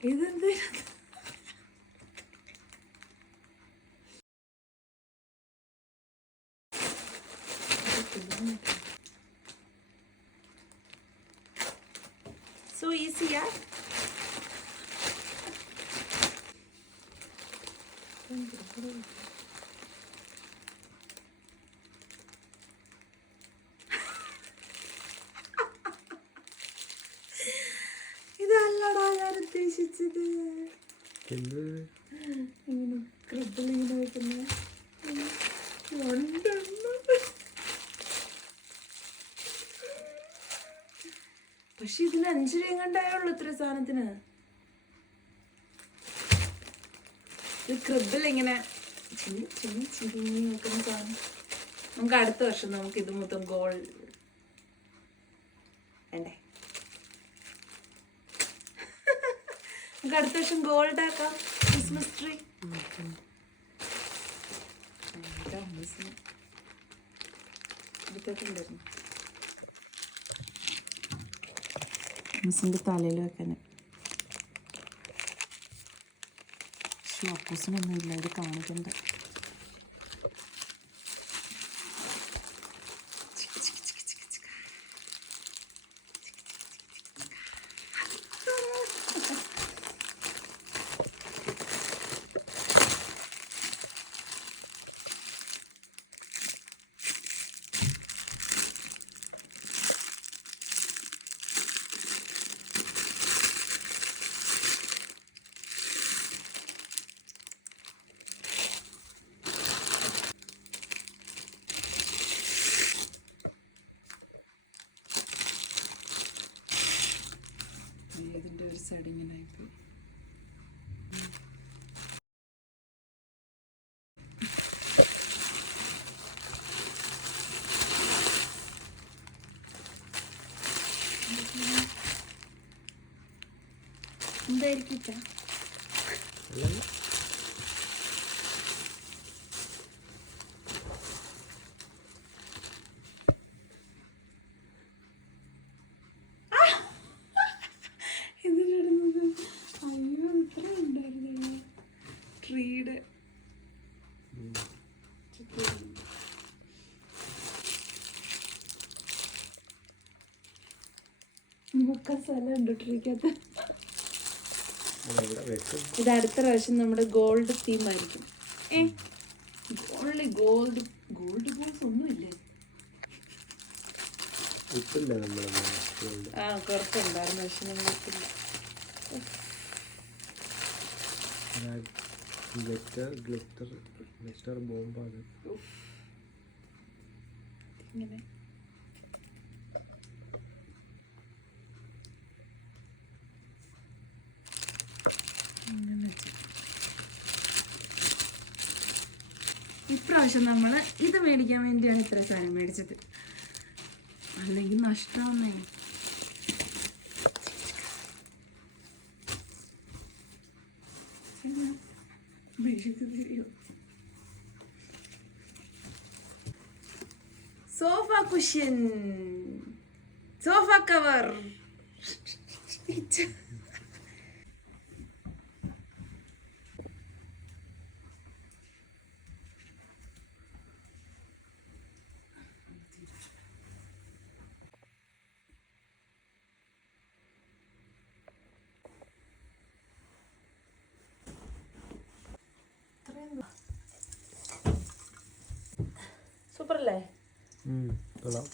ഇതെന്ത് സോ ഈസിയാ ഇതല്ലടാ ഞാൻ ഉദ്ദേശിച്ചത്. എന്ത്? ഇങ്ങനെ ക്രിബിൾ ഇങ്ങനെ വെക്കുന്ന പക്ഷെ ഇതിന് അഞ്ചു രൂപ കണ്ടായുള്ളൂ ഇത്ര സാധനത്തിന്. ക്രിബിൽ ഇങ്ങനെ ചിന്നി ചിന്നി ചിരിഞ്ഞ് നിൽക്കുന്ന സാധനം. നമുക്ക് അടുത്ത വർഷം നമുക്ക് ഇത് മൊത്തം ഗോൾഡ് വേണ്ടേ? നമുക്ക് അടുത്ത വർഷം ഗോൾഡ് ആക്കാം. ക്രിസ്മസ് ട്രീ മിസ്സിന്റെ തലയിൽ വെക്കാൻ ഷോപ്പൂസിനൊന്നും ഇല്ല ഇത് കാണിക്കണ്ട. സൈഡ് ഇങ്ങനെ ആയിപ്പോയി എന്തായിരിക്കും മുക്ക സ്ഥലം ഉണ്ട് ട്രീക്കകത്ത് ഇവിടെ വെക്കും. ഇത് അടുത്ത പ്രാവശ്യം നമ്മുടെ ഗോൾഡ് തീം ആയിരിക്കും. ഏ? ഗോൾഡ് ഗോൾഡ് ഗോൾഡ് ബോൾസ് ഒന്നുമില്ലേ? ആ കുറച്ചുണ്ടായിരുന്നു പക്ഷെ ഞങ്ങൾക്കില്ല ഗ്ലിറ്റർ ഗ്ലിറ്റർ ഗ്ലിറ്റർ ബോംബാണ് ഇങ്ങനെ. ഇപ്രാവശ്യം നമ്മൾ ഇത് മേടിക്കാൻ വേണ്ടിയാണ് ഇത്ര സാധനം മേടിച്ചത്. അല്ലെങ്കിൽ നഷ്ടമെന്നേ sofa cushion. Sofa cover. Super അല്ലേ കൊള്ളാം.